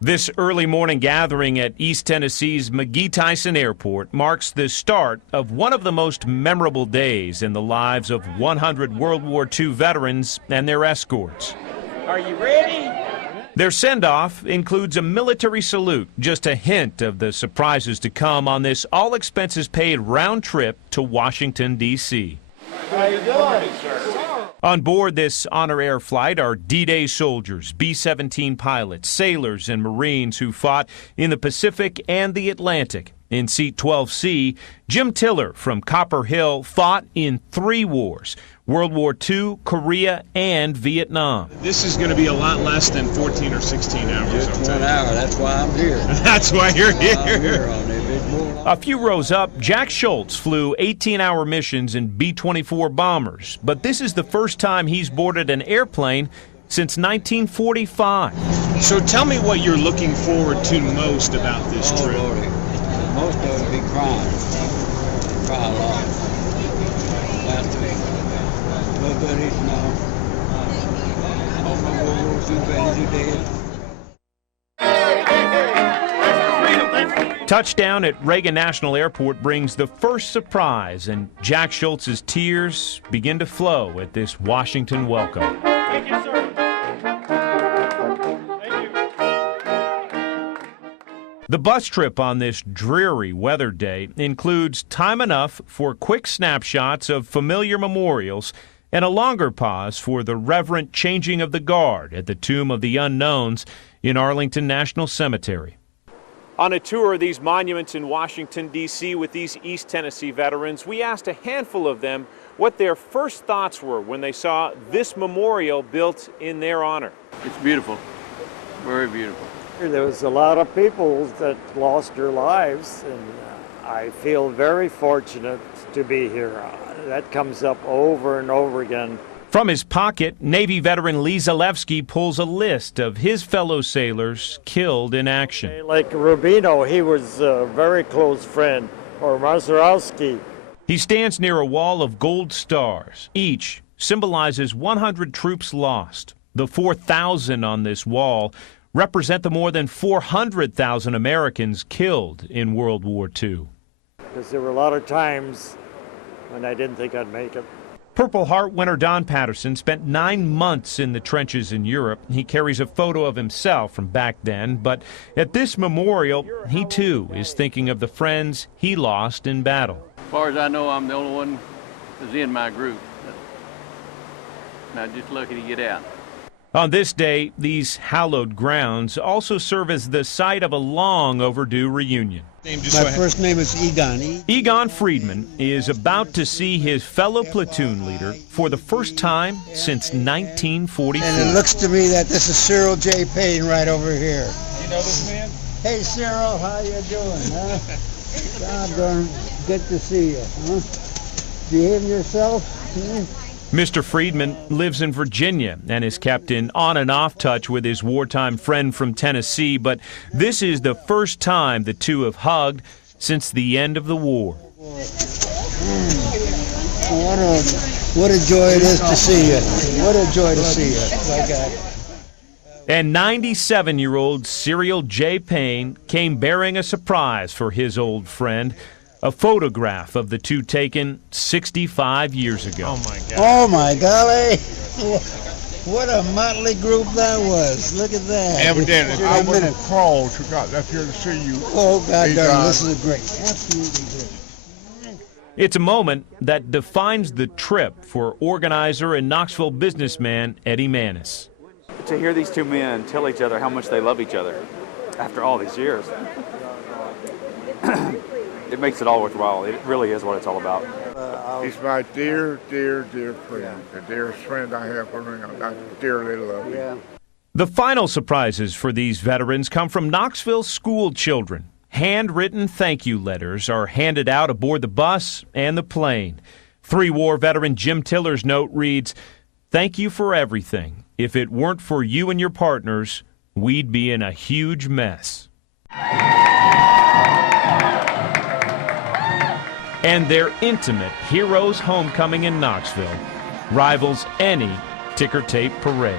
This early morning gathering at East Tennessee's McGee-Tyson Airport marks the start of one of the most memorable days in the lives of 100 World War II veterans and their escorts. Are you ready? Their send-off includes a military salute, just a hint of the surprises to come on this all-expenses-paid round trip to Washington, D.C. How you doing? On board this honor air flight are D-Day soldiers, B-17 pilots, sailors, and Marines who fought in the Pacific and the Atlantic. In Seat 12C, Jim Tiller from Copper Hill fought in 3 wars: World War II, Korea, and Vietnam. This is going to be a lot less than 14 or 16 hours. Just 1 hour. That's why I'm here. That's why you're here. I'm here on it. A few rows up, Jack Schultz flew 18-hour missions in B-24 bombers, but this is the first time he's boarded an airplane since 1945. So tell me what you're looking forward to most about this trip. Lordy. Most of it will be crying. Cry a lot. Last week. No goodies, no. All my World War II buddies are dead. Touchdown at Reagan National Airport brings the first surprise, and Jack Schultz's tears begin to flow at this Washington welcome. Thank you, sir. Thank you. The bus trip on this dreary weather day includes time enough for quick snapshots of familiar memorials and a longer pause for the reverent changing of the guard at the Tomb of the Unknowns in Arlington National Cemetery. On a tour of these monuments in Washington, D.C. with these East Tennessee veterans, we asked a handful of them what their first thoughts were when they saw this memorial built in their honor. It's beautiful, very beautiful. There was a lot of people that lost their lives, and I feel very fortunate to be here. That comes up over and over again. From his pocket, Navy veteran Lee Zalewski pulls a list of his fellow sailors killed in action. Like Rubino, he was a very close friend, or Mazeroski. He stands near a wall of gold stars. Each symbolizes 100 troops lost. The 4,000 on this wall represent the more than 400,000 Americans killed in World War II. Because there were a lot of times when I didn't think I'd make it. Purple Heart winner Don Patterson spent 9 months in the trenches in Europe. He carries a photo of himself from back then, but at this memorial, he too is thinking of the friends he lost in battle. As far as I know, I'm the only one that's in my group. And I'm just lucky to get out. On this day, these hallowed grounds also serve as the site of a long overdue reunion. My first name is Egon. Egon Friedman is about to see his fellow platoon leader for the first time since 1944. And it looks to me that this is Cyril J. Payne right over here. You know this man? Hey, Cyril, how you doing, huh? God darn, good to see you, huh? Behaving yourself? Mr. Friedman lives in Virginia and is kept in on and off touch with his wartime friend from Tennessee, but this is the first time the two have hugged since the end of the war. What a joy it is to see you. What a joy to see you. My God. And 97-year-old Cyril J. Payne came bearing a surprise for his old friend. A photograph of the two taken 65 years ago. Oh, my God. Oh, my golly. What a motley group that was. Look at that. Evidently, I would have crawled to got up here to see you. Oh, God darn, this is great. Absolutely great. It's a moment that defines the trip for organizer and Knoxville businessman Eddie Mannis. To hear these two men tell each other how much they love each other after all these years, it makes it all worthwhile. It really is what it's all about. He's my dear, dear, dear friend. The dearest friend I have around. I dearly love him. Yeah. The final surprises for these veterans come from Knoxville school children. Handwritten thank you letters are handed out aboard the bus and the plane. 3-war veteran Jim Tiller's note reads, "Thank you for everything. If it weren't for you and your partners, we'd be in a huge mess." And their intimate Heroes Homecoming in Knoxville rivals any ticker tape parade.